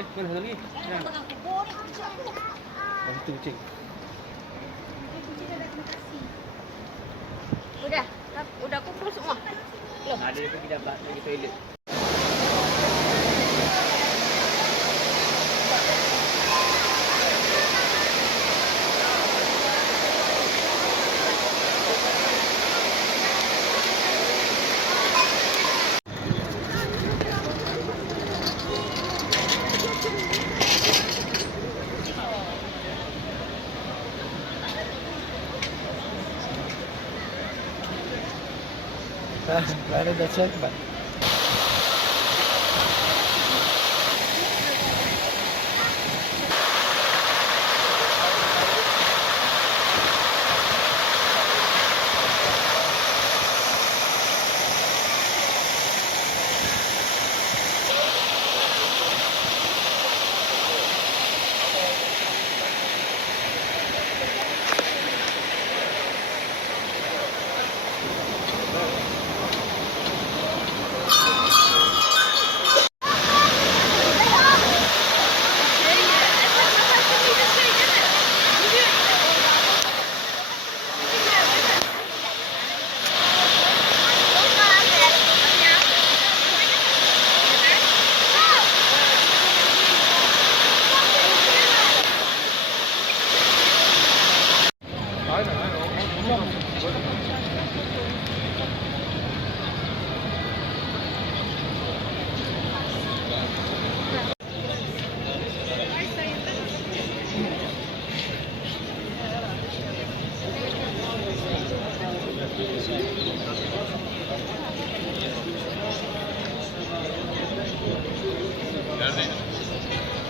Mana satu lagi? Oh, itu kucing. Udah kumpul semua. Belum. Ada yang pergi dapat pergi toilet. Very the check, but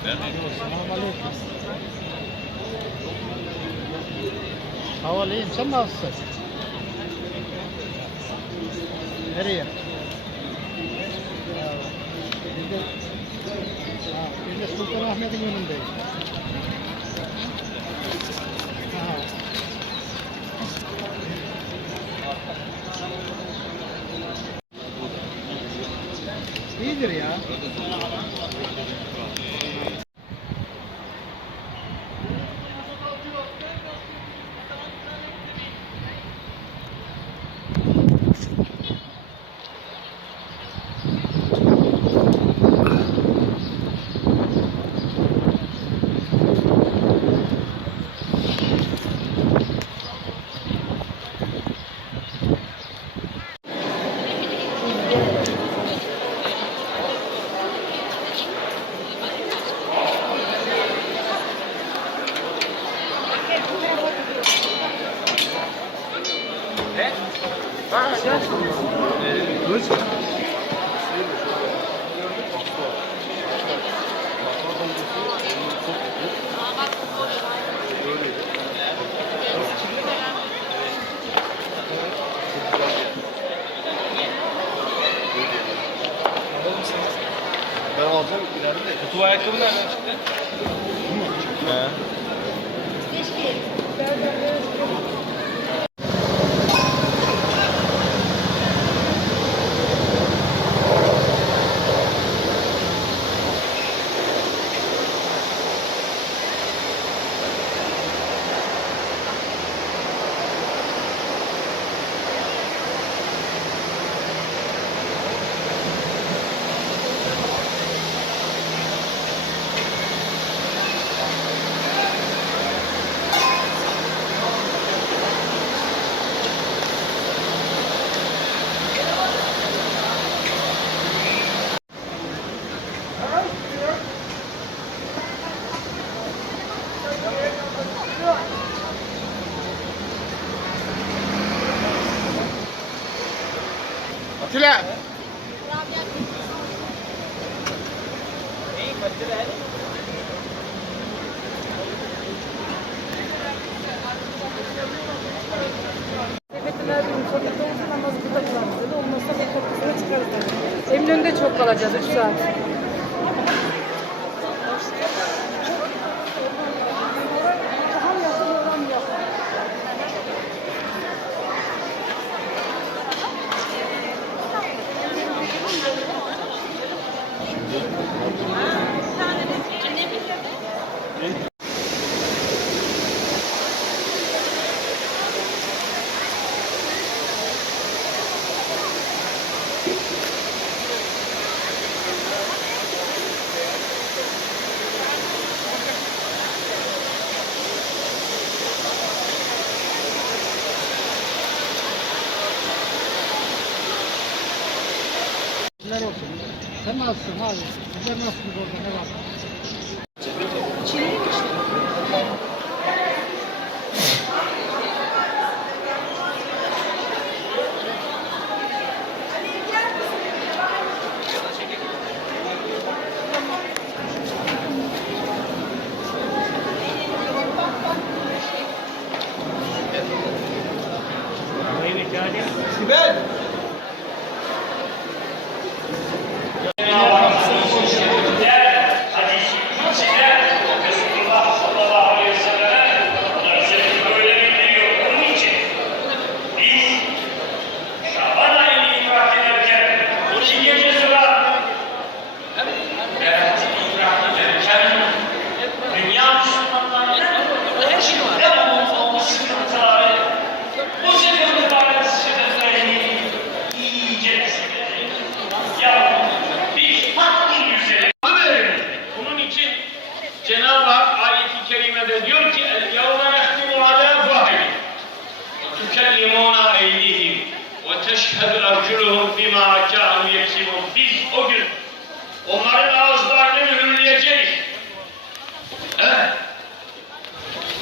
Selamünaleyküm. Havalıyım. Sen nasılsın? Nereye? Biz de Sultanahmet'in önündeyiz. İyidir ya. Good. Ben alacağım ileride. Kutu ayakkabı nereden çıktı? He. Atilla! Tepetiler bir sokakta olsa namazı burada kılarız dedi. Olmazsa bir kapısına çıkarız dedi. Eminönü'nde çok kalacağız 3 saat. Bir tane de Sen nasılsın abi? Sizler nasılsınız orada? Ne var? Sibel! Cenab-ı Hak ayet-i kerimede diyor ki el-yevme nehtimu ala zahiri ve tükellimuna eydihim ve teşhedü erculuhum bima kânu yeksibun. Biz o gün onların ağızlarını mühürleyeceğiz. Evet.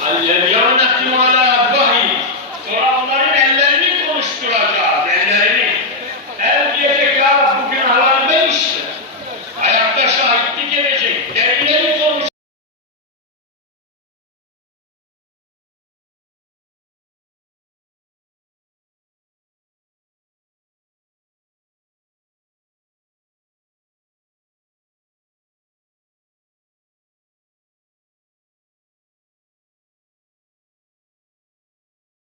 El-yevme nehtimu ala zahiri. Sonra onların ellerini konuşturacağız. Ellerini. El diyecek ya bugün havarındayım işte.